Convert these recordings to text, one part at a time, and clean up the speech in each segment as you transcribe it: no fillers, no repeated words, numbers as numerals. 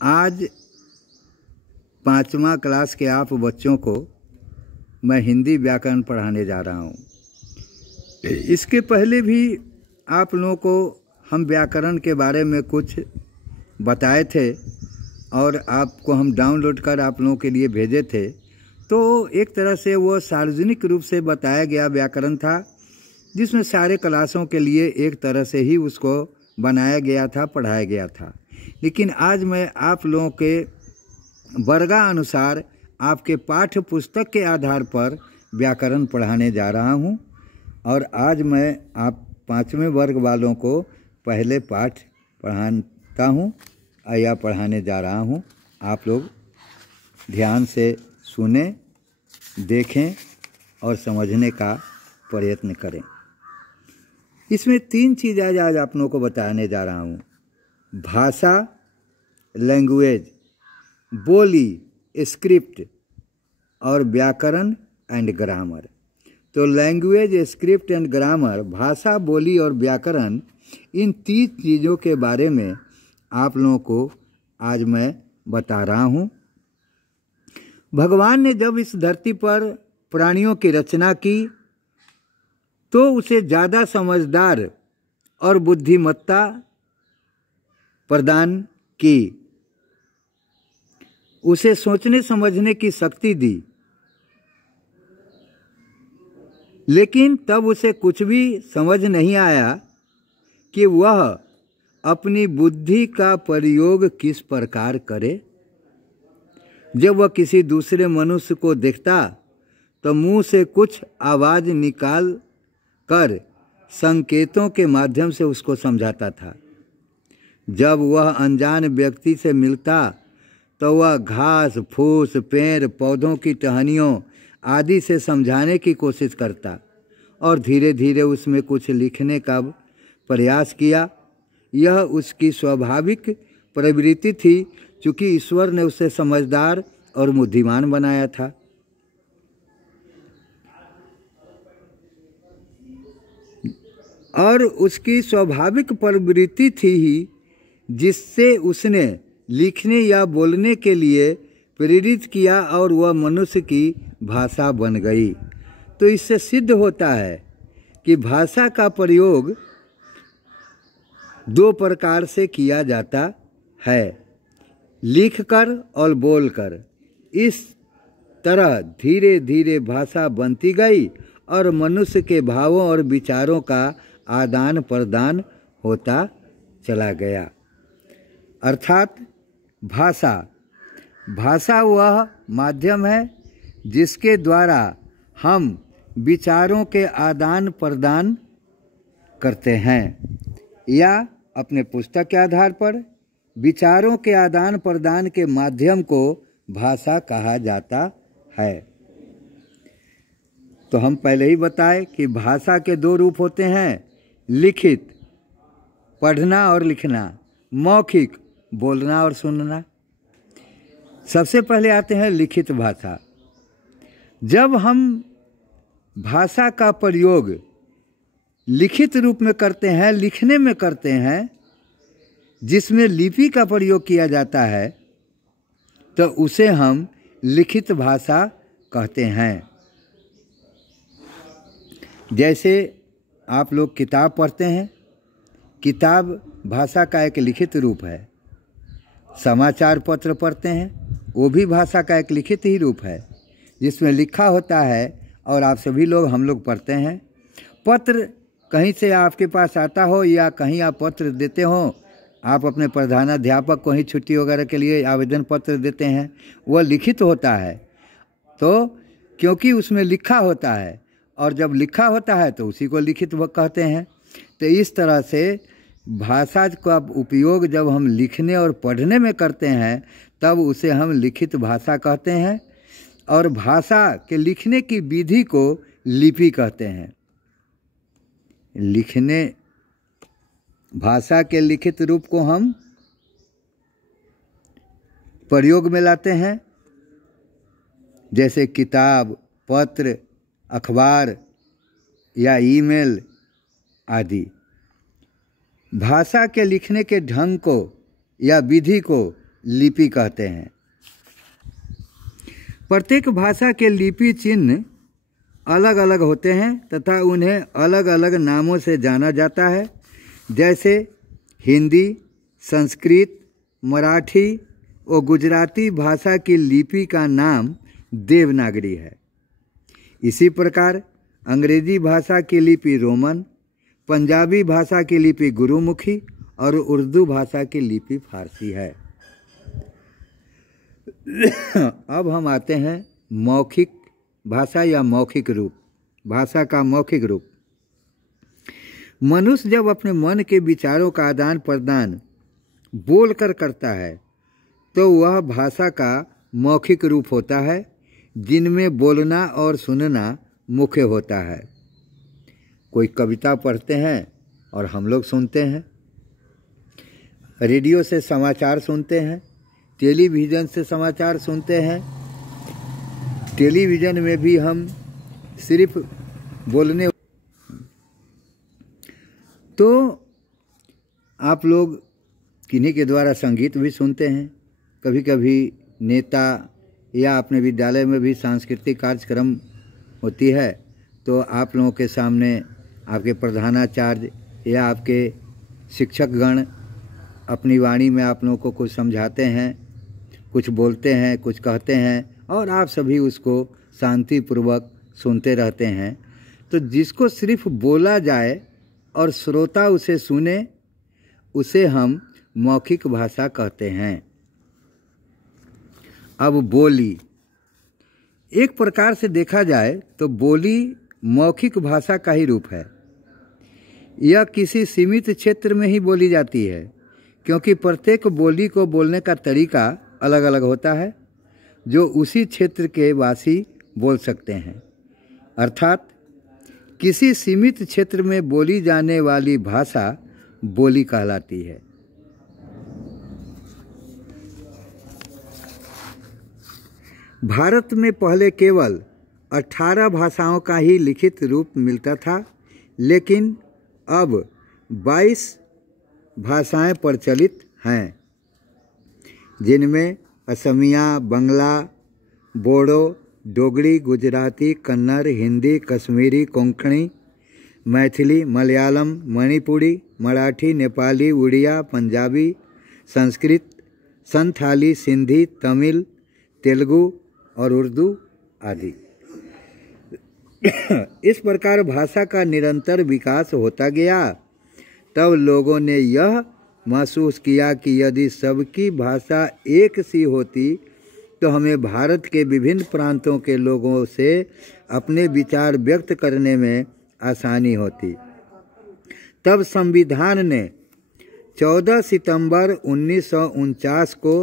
आज 5वां क्लास के आप बच्चों को मैं हिंदी व्याकरण पढ़ाने जा रहा हूँ। इसके पहले भी आप लोगों को हम व्याकरण के बारे में कुछ बताए थे और आपको हम डाउनलोड कर आप लोगों के लिए भेजे थे। तो एक तरह से वो सार्वजनिक रूप से बताया गया व्याकरण था, जिसमें सारे क्लासों के लिए एक तरह से ही उसको बनाया गया था, पढ़ाया गया था। लेकिन आज मैं आप लोगों के वर्गानुसार आपके पाठ्य पुस्तक के आधार पर व्याकरण पढ़ाने जा रहा हूँ। और आज मैं आप 5वें वर्ग वालों को पहले पाठ पढ़ाता हूँ या पढ़ाने जा रहा हूँ। आप लोग ध्यान से सुने, देखें और समझने का प्रयत्न करें। इसमें 3 चीज़ आज आप लोगों को बताने जा रहा हूँ। भाषा, लैंग्वेज, बोली, स्क्रिप्ट और व्याकरण एंड ग्रामर। तो लैंग्वेज, स्क्रिप्ट एंड ग्रामर, भाषा, बोली और व्याकरण, इन 3 चीज़ों के बारे में आप लोगों को आज मैं बता रहा हूँ। भगवान ने जब इस धरती पर प्राणियों की रचना की तो उसे ज़्यादा समझदार और बुद्धिमत्ता प्रदान की, उसे सोचने समझने की शक्ति दी। लेकिन तब उसे कुछ भी समझ नहीं आया कि वह अपनी बुद्धि का प्रयोग किस प्रकार करे। जब वह किसी दूसरे मनुष्य को देखता तो मुंह से कुछ आवाज़ निकाल कर संकेतों के माध्यम से उसको समझाता था। जब वह अनजान व्यक्ति से मिलता तो वह घास फूस, पेड़ पौधों की टहनियों आदि से समझाने की कोशिश करता और धीरे धीरे उसमें कुछ लिखने का प्रयास किया। यह उसकी स्वाभाविक प्रवृत्ति थी, क्योंकि ईश्वर ने उसे समझदार और बुद्धिमान बनाया था। और उसकी स्वाभाविक प्रवृत्ति थी ही जिससे उसने लिखने या बोलने के लिए प्रेरित किया और वह मनुष्य की भाषा बन गई। तो इससे सिद्ध होता है कि भाषा का प्रयोग 2 प्रकार से किया जाता है, लिखकर और बोलकर। इस तरह धीरे धीरे भाषा बनती गई और मनुष्य के भावों और विचारों का आदान प्रदान होता चला गया। अर्थात भाषा वह माध्यम है जिसके द्वारा हम विचारों के आदान प्रदान करते हैं, या अपने पुस्तक के आधार पर विचारों के आदान प्रदान के माध्यम को भाषा कहा जाता है। तो हम पहले ही बताए कि भाषा के 2 रूप होते हैं, लिखित पढ़ना और लिखना, मौखिक बोलना और सुनना। सबसे पहले आते हैं लिखित भाषा। जब हम भाषा का प्रयोग लिखित रूप में करते हैं, लिखने में करते हैं, जिसमें लिपि का प्रयोग किया जाता है, तो उसे हम लिखित भाषा कहते हैं। जैसे आप लोग किताब पढ़ते हैं, किताब भाषा का एक लिखित रूप है। समाचार पत्र पढ़ते हैं, वो भी भाषा का एक लिखित ही रूप है, जिसमें लिखा होता है और आप सभी लोग, हम लोग पढ़ते हैं। पत्र कहीं से आपके पास आता हो या कहीं आप पत्र देते हो, आप अपने प्रधानाध्यापक को ही छुट्टी वगैरह के लिए आवेदन पत्र देते हैं, वह लिखित होता है। तो क्योंकि उसमें लिखा होता है, और जब लिखा होता है तो उसी को लिखित कहते हैं। तो इस तरह से भाषा का उपयोग जब हम लिखने और पढ़ने में करते हैं तब उसे हम लिखित भाषा कहते हैं, और भाषा के लिखने की विधि को लिपि कहते हैं। भाषा के लिखित रूप को हम प्रयोग में लाते हैं, जैसे किताब, पत्र, अखबार या ईमेल आदि। भाषा के लिखने के ढंग को या विधि को लिपि कहते हैं। प्रत्येक भाषा के लिपि चिन्ह अलग अलग होते हैं तथा उन्हें अलग अलग नामों से जाना जाता है। जैसे हिंदी, संस्कृत, मराठी और गुजराती भाषा की लिपि का नाम देवनागरी है। इसी प्रकार अंग्रेजी भाषा की लिपि रोमन, पंजाबी भाषा की लिपि गुरुमुखी और उर्दू भाषा की लिपि फारसी है। अब हम आते हैं मौखिक भाषा या मौखिक रूप। भाषा का मौखिक रूप। मनुष्य जब अपने मन के विचारों का आदान प्रदान बोलकर करता है तो वह भाषा का मौखिक रूप होता है, जिनमें बोलना और सुनना मुख्य होता है। कोई कविता पढ़ते हैं और हम लोग सुनते हैं, रेडियो से समाचार सुनते हैं, टेलीविज़न से समाचार सुनते हैं। टेलीविज़न में भी हम सिर्फ बोलने, तो आप लोग किन्हीं के द्वारा संगीत भी सुनते हैं। कभी कभी नेता या अपने विद्यालय में भी सांस्कृतिक कार्यक्रम होती है तो आप लोगों के सामने आपके प्रधानाचार्य या आपके शिक्षकगण अपनी वाणी में आप लोगों को कुछ समझाते हैं, कुछ बोलते हैं, कुछ कहते हैं और आप सभी उसको शांतिपूर्वक सुनते रहते हैं। तो जिसको सिर्फ बोला जाए और श्रोता उसे सुने, उसे हम मौखिक भाषा कहते हैं। अब बोली, एक प्रकार से देखा जाए तो बोली मौखिक भाषा का ही रूप है। यह किसी सीमित क्षेत्र में ही बोली जाती है, क्योंकि प्रत्येक बोली को बोलने का तरीका अलग अलग होता है, जो उसी क्षेत्र के वासी बोल सकते हैं। अर्थात किसी सीमित क्षेत्र में बोली जाने वाली भाषा बोली कहलाती है। भारत में पहले केवल 18 भाषाओं का ही लिखित रूप मिलता था, लेकिन अब 22 भाषाएं प्रचलित हैं, जिनमें असमिया, बंगला, बोडो, डोगरी, गुजराती, कन्नड़, हिंदी, कश्मीरी, कोंकणी, मैथिली, मलयालम, मणिपुरी, मराठी, नेपाली, उड़िया, पंजाबी, संस्कृत, संथाली, सिंधी, तमिल, तेलुगु और उर्दू आदि। इस प्रकार भाषा का निरंतर विकास होता गया। तब लोगों ने यह महसूस किया कि यदि सबकी भाषा एक सी होती तो हमें भारत के विभिन्न प्रांतों के लोगों से अपने विचार व्यक्त करने में आसानी होती। तब संविधान ने 14 सितंबर 1949 को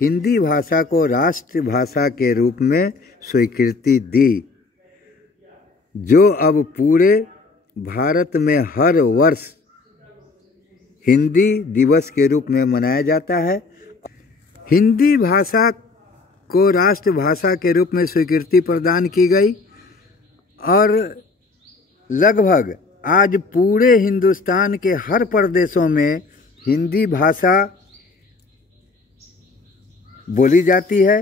हिंदी भाषा को राष्ट्रभाषा के रूप में स्वीकृति दी, जो अब पूरे भारत में हर वर्ष हिंदी दिवस के रूप में मनाया जाता है। हिंदी भाषा को राष्ट्रभाषा के रूप में स्वीकृति प्रदान की गई और लगभग आज पूरे हिंदुस्तान के हर प्रदेशों में हिंदी भाषा बोली जाती है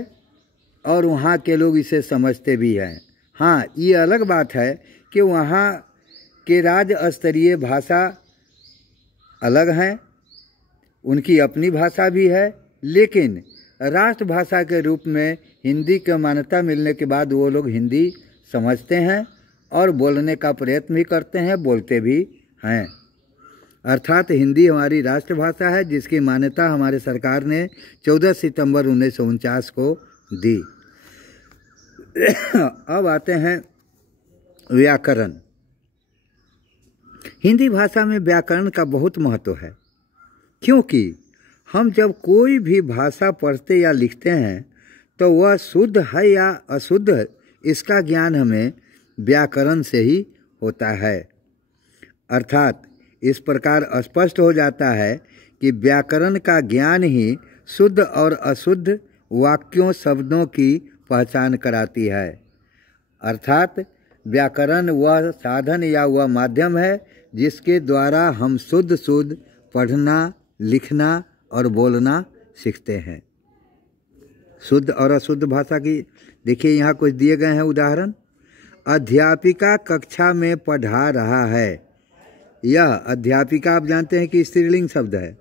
और वहाँ के लोग इसे समझते भी हैं। हाँ, ये अलग बात है कि वहाँ के राज्य स्तरीय भाषा अलग हैं, उनकी अपनी भाषा भी है, लेकिन राष्ट्रभाषा के रूप में हिंदी की मान्यता मिलने के बाद वो लोग हिंदी समझते हैं और बोलने का प्रयत्न भी करते हैं, बोलते भी हैं। अर्थात हिंदी हमारी राष्ट्रभाषा है, जिसकी मान्यता हमारे सरकार ने 14 सितंबर 1949 को दी। अब आते हैं व्याकरण। हिंदी भाषा में व्याकरण का बहुत महत्व है, क्योंकि हम जब कोई भी भाषा पढ़ते या लिखते हैं तो वह शुद्ध है या अशुद्ध, इसका ज्ञान हमें व्याकरण से ही होता है। अर्थात इस प्रकार स्पष्ट हो जाता है कि व्याकरण का ज्ञान ही शुद्ध और अशुद्ध वाक्यों शब्दों की पहचान कराती है। अर्थात व्याकरण वह साधन या वह माध्यम है जिसके द्वारा हम शुद्ध पढ़ना, लिखना और बोलना सीखते हैं। शुद्ध और अशुद्ध भाषा की देखिए यहाँ कुछ दिए गए हैं उदाहरण। अध्यापिका कक्षा में पढ़ा रहा है। यह अध्यापिका आप जानते हैं कि स्त्रीलिंग शब्द है।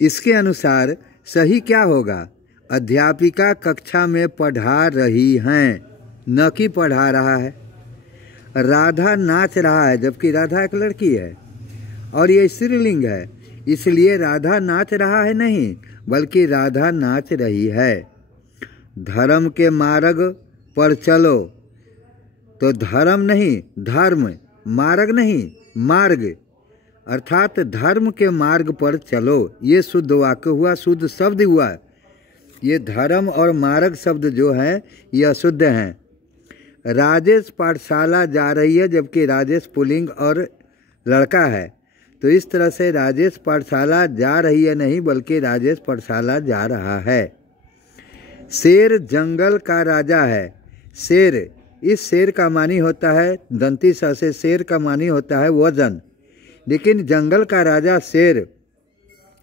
इसके अनुसार सही क्या होगा? अध्यापिका कक्षा में पढ़ा रही हैं, न कि पढ़ा रहा है। राधा नाच रहा है, जबकि राधा एक लड़की है और ये स्त्रीलिंग है, इसलिए राधा नाच रहा है नहीं, बल्कि राधा नाच रही है। धर्म के मार्ग पर चलो, तो धर्म नहीं धर्म, मार्ग नहीं मार्ग, अर्थात धर्म के मार्ग पर चलो। ये शुद्ध वाक्य हुआ, शुद्ध शब्द हुआ। ये धर्म और मार्ग शब्द जो है ये अशुद्ध हैं। राजेश पाठशाला जा रही है, जबकि राजेश पुल्लिंग और लड़का है, तो इस तरह से राजेश पाठशाला जा रही है नहीं, बल्कि राजेश पाठशाला जा रहा है। शेर जंगल का राजा है। शेर, इस शेर का मानी होता है दंती स से, शेर का मानी होता है वजन, लेकिन जंगल का राजा शेर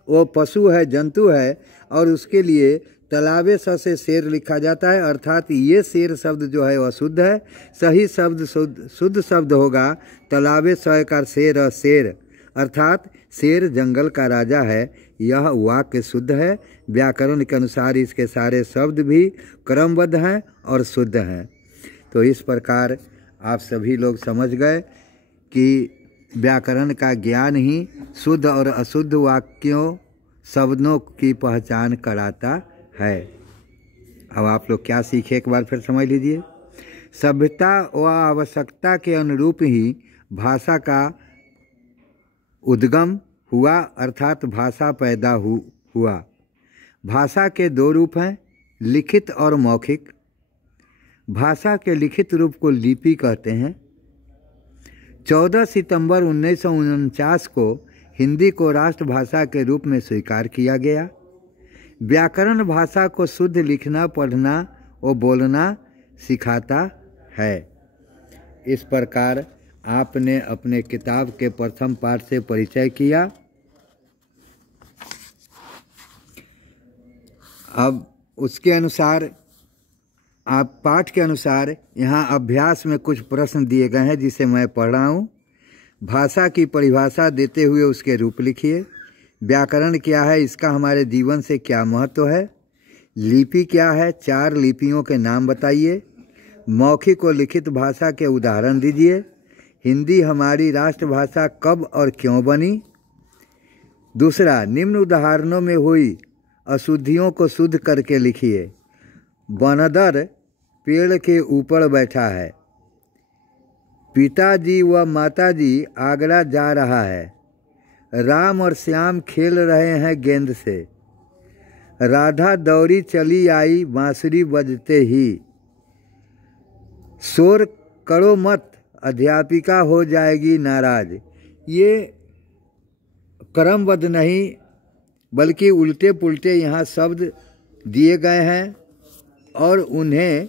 वो पशु है, जंतु है, और उसके लिए तलाबे स से शेर लिखा जाता है, अर्थात ये शेर शब्द जो है वह शुद्ध है। सही शब्द शुद्ध शब्द होगा तलाबे स का शेर, शेर अर्थात शेर जंगल का राजा है। यह वाक्य शुद्ध है। व्याकरण के अनुसार इसके सारे शब्द भी क्रमबद्ध हैं और शुद्ध हैं। तो इस प्रकार आप सभी लोग समझ गए कि व्याकरण का ज्ञान ही शुद्ध और अशुद्ध वाक्यों शब्दों की पहचान कराता है। अब आप लोग क्या सीखे एक बार फिर समझ लीजिए। सभ्यता व आवश्यकता के अनुरूप ही भाषा का उद्गम हुआ, अर्थात भाषा पैदा हुआ। भाषा के दो रूप हैं, लिखित और मौखिक। भाषा के लिखित रूप को लिपि कहते हैं। 14 सितंबर 1949 को हिंदी को राष्ट्रभाषा के रूप में स्वीकार किया गया। व्याकरण भाषा को शुद्ध लिखना, पढ़ना और बोलना सिखाता है। इस प्रकार आपने अपने किताब के प्रथम पाठ से परिचय किया। अब उसके अनुसार आप पाठ के अनुसार यहाँ अभ्यास में कुछ प्रश्न दिए गए हैं जिसे मैं पढ़ रहा हूँ। भाषा की परिभाषा देते हुए उसके रूप लिखिए। व्याकरण क्या है, इसका हमारे जीवन से क्या महत्व है। लिपि क्या है, 4 लिपियों के नाम बताइए। मौखिक और लिखित भाषा के उदाहरण दीजिए। हिंदी हमारी राष्ट्रभाषा कब और क्यों बनी। दूसरा, निम्न उदाहरणों में हुई अशुद्धियों को शुद्ध करके लिखिए। बंदर पेड़ के ऊपर बैठा है। पिताजी व माताजी आगरा जा रहा है। राम और श्याम खेल रहे हैं गेंद से। राधा दौड़ी चली आई बांसुरी बजते ही। शोर करो मत, अध्यापिका हो जाएगी नाराज। ये क्रमबद्ध नहीं बल्कि उल्टे पुल्टे यहाँ शब्द दिए गए हैं और उन्हें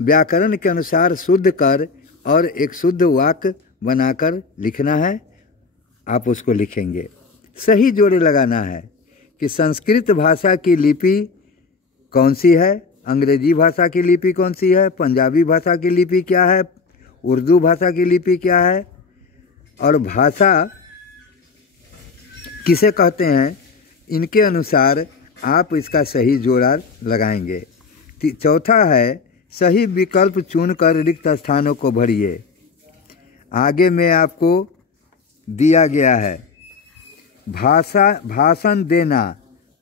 व्याकरण के अनुसार शुद्ध कर और एक शुद्ध वाक्य बनाकर लिखना है। आप उसको लिखेंगे। सही जोड़े लगाना है कि संस्कृत भाषा की लिपि कौन सी है, अंग्रेजी भाषा की लिपि कौन सी है, पंजाबी भाषा की लिपि क्या है, उर्दू भाषा की लिपि क्या है और भाषा किसे कहते हैं, इनके अनुसार आप इसका सही जोड़ा लगाएंगे। चौथा है सही विकल्प चुनकर रिक्त स्थानों को भरिए। आगे में आपको दिया गया है भाषण देना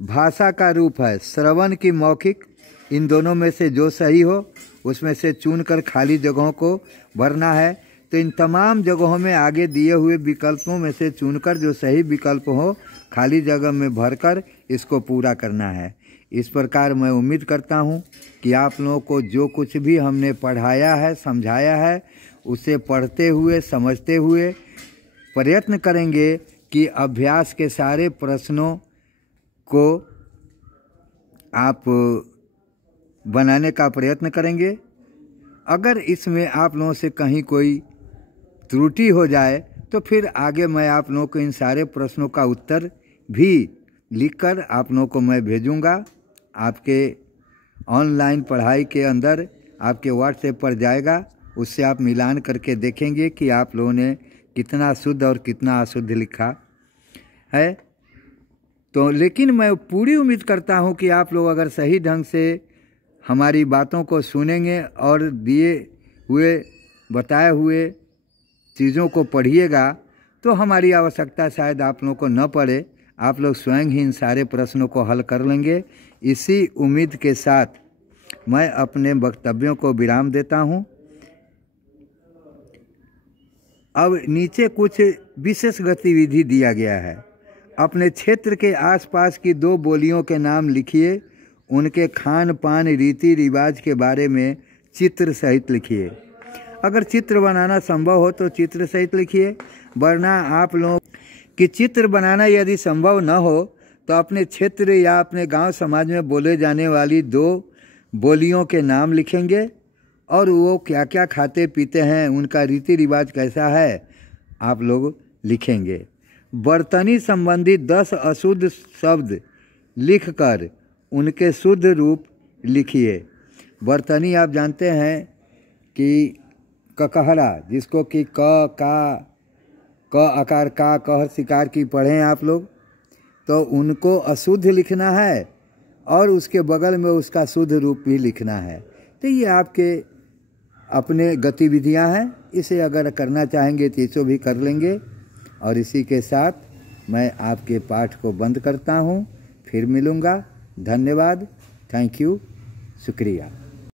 भाषा का रूप है। श्रवण की मौखिक, इन दोनों में से जो सही हो उसमें से चुनकर खाली जगहों को भरना है। तो इन तमाम जगहों में आगे दिए हुए विकल्पों में से चुनकर जो सही विकल्प हो खाली जगह में भरकर इसको पूरा करना है। इस प्रकार मैं उम्मीद करता हूँ कि आप लोगों को जो कुछ भी हमने पढ़ाया है, समझाया है, उसे पढ़ते हुए समझते हुए प्रयत्न करेंगे कि अभ्यास के सारे प्रश्नों को आप बनाने का प्रयत्न करेंगे। अगर इसमें आप लोगों से कहीं कोई त्रुटि हो जाए तो फिर आगे मैं आप लोगों को इन सारे प्रश्नों का उत्तर भी लिखकर आप लोगों को मैं भेजूंगा आपके ऑनलाइन पढ़ाई के अंदर आपके व्हाट्सएप पर जाएगा, उससे आप मिलान करके देखेंगे कि आप लोगों ने कितना शुद्ध और कितना अशुद्ध लिखा है। तो लेकिन मैं पूरी उम्मीद करता हूं कि आप लोग अगर सही ढंग से हमारी बातों को सुनेंगे और दिए हुए बताए हुए चीज़ों को पढ़िएगा तो हमारी आवश्यकता शायद आप लोगों को न पड़े, आप लोग स्वयं ही इन सारे प्रश्नों को हल कर लेंगे। इसी उम्मीद के साथ मैं अपने वक्तव्यों को विराम देता हूं। अब नीचे कुछ विशेष गतिविधि दिया गया है। अपने क्षेत्र के आसपास की 2 बोलियों के नाम लिखिए, उनके खान पान रीति रिवाज के बारे में चित्र सहित लिखिए। अगर चित्र बनाना संभव हो तो चित्र सहित लिखिए, वरना आप लोग कि चित्र बनाना यदि संभव न हो तो अपने क्षेत्र या अपने गांव समाज में बोले जाने वाली 2 बोलियों के नाम लिखेंगे और वो क्या क्या खाते पीते हैं, उनका रीति रिवाज कैसा है, आप लोग लिखेंगे। बर्तनी संबंधी 10 अशुद्ध शब्द लिखकर उनके शुद्ध रूप लिखिए। बर्तनी आप जानते हैं कि ककहरा, जिसको कि क आकार का कहर शिकार की पढ़ें आप लोग, तो उनको अशुद्ध लिखना है और उसके बगल में उसका शुद्ध रूप भी लिखना है। तो ये आपके अपने गतिविधियां हैं, इसे अगर करना चाहेंगे तो इसको भी कर लेंगे। और इसी के साथ मैं आपके पाठ को बंद करता हूं। फिर मिलूँगा। धन्यवाद, थैंक यू, शुक्रिया।